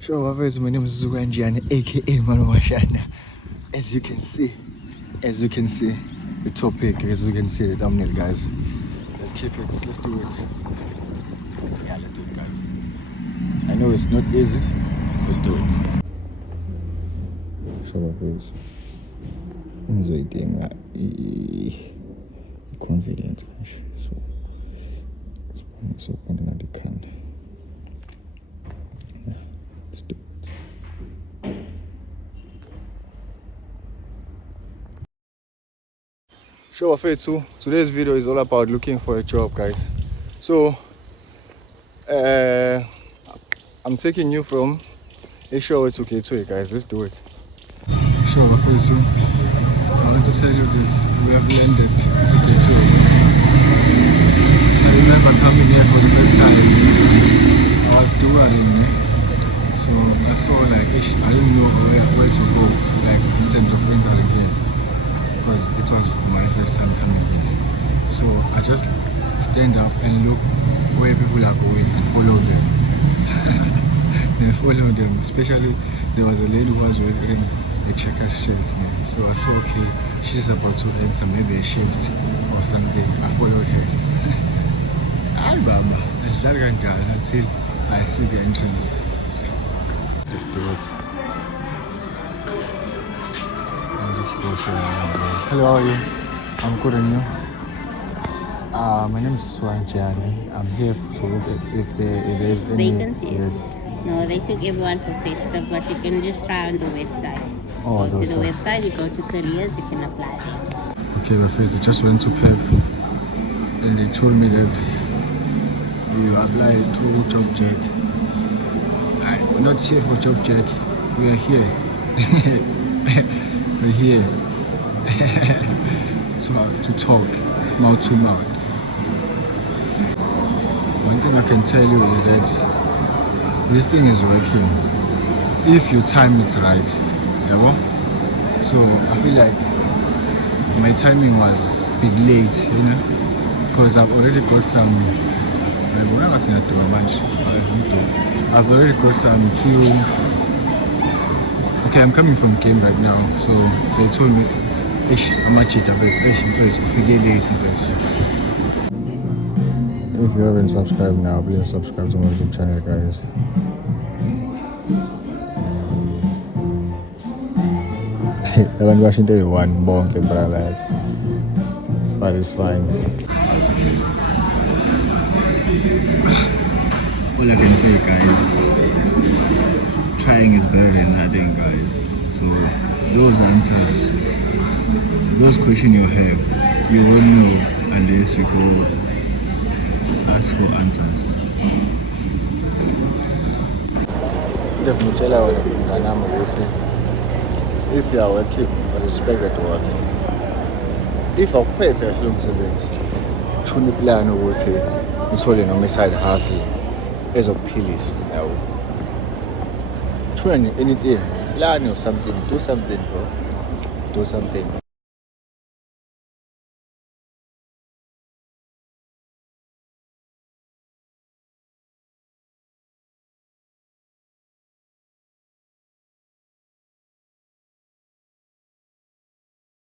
Sure, my name is Zuganjian, aka Maruashana. As you can see, the topic, as you can see the thumbnail, guys. Let's keep it, let's do it. Yeah, let's do it, guys. I know it's not easy, let's do it. Show my face. Enjoying confident, so pointing at the can. Yeah, let's do it. Sure, Fetu. Today's video is all about looking for a job, guys. So, I'm taking you from Asia to Gateway, guys. Let's do it. Sure, Fetu. I want to tell you this. We have landed at Gateway. I remember coming here for the first time. I was Durban, so I saw like I didn't know where to go, like in terms of entering here. Because it was my first time coming in. So I just stand up and look where people are going and follow them. And follow them. Especially there was a lady who was wearing a checker shirt. So I saw, okay, she's about to enter maybe a shift or something. I followed her. I remember until I see the entrance. Just do it. Hello, how are you? I'm good, and you? My name is Swanjani. I'm here to look at if there's any vacancies. Yes. No, they took everyone for festive, but you can just try on the website. Oh, go to the website, you go to careers, you can apply. Okay, my friends, I just went to PEP and they told me that you apply to JobJack. We're not here for JobJack. We are here. We're here to talk mouth to mouth. One thing I can tell you is that this thing is working if you time it right. Yeah, so I feel like my timing was a bit late, because I've already got some. I've already got some few. Okay, I'm coming from game right now, so they told me, I'm a cheater, but if you haven't subscribed now, please subscribe to my YouTube channel, guys. I haven't watched into one bonk, but it's fine. All I can say, guys, trying is better than nothing, guys. So those answers, those questions you have, you won't know unless you go ask for answers. If you are working, respect that work. If I pay attention to it, tune plan ukuthi uthole noma side hustle ezokuphilisa yawo. Try anything, learn something, do something, bro. Do something.